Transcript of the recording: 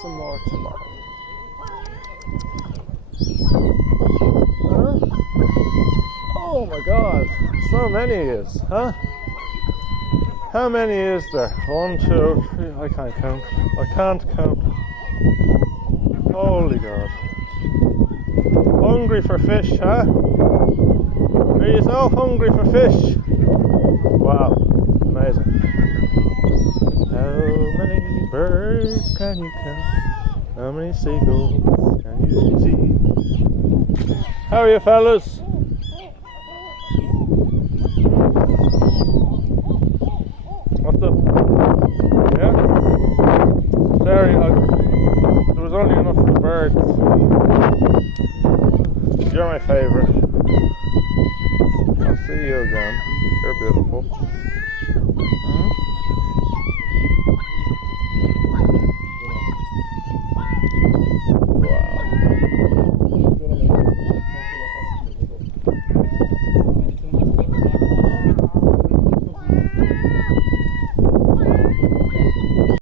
Some more tomorrow. Oh my god, so many is, huh? How many is there? 1, 2, 3, I can't count. I can't count. Holy god. Hungry for fish, huh? Are you so hungry for fish? Wow, amazing. How many birds can you count? How many seagulls can you see? How are you, fellas? What's up? Yeah? Sorry, there was only enough for birds. You're my favourite. I'll see you again. You're beautiful.